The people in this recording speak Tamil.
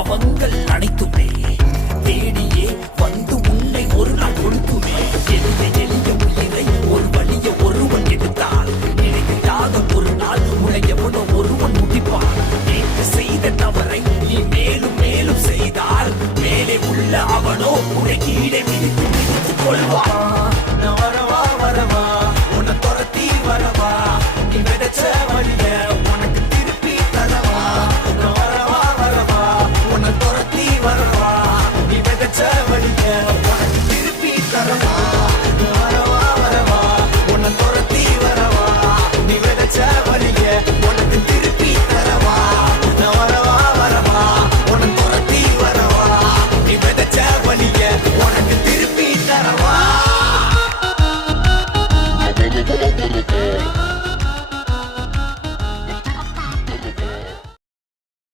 பாவங்கள் அனைத்துமே தேடியே வந்து உன்னை ஒரு நாள் கொடுத்துமே. எளிய எளிய உயிரை ஒரு வழிய ஒருவன் எடுத்தால் நினைக்காத ஒரு நாள் உன்னை எவனோ ஒருவன் முடிப்பான். நேற்று செய்த தவறை நீ மேலும் மேலும் செய்தால் மேலே உள்ள அவனோ உன்னை கீழே மிதித்து கொள்வான்.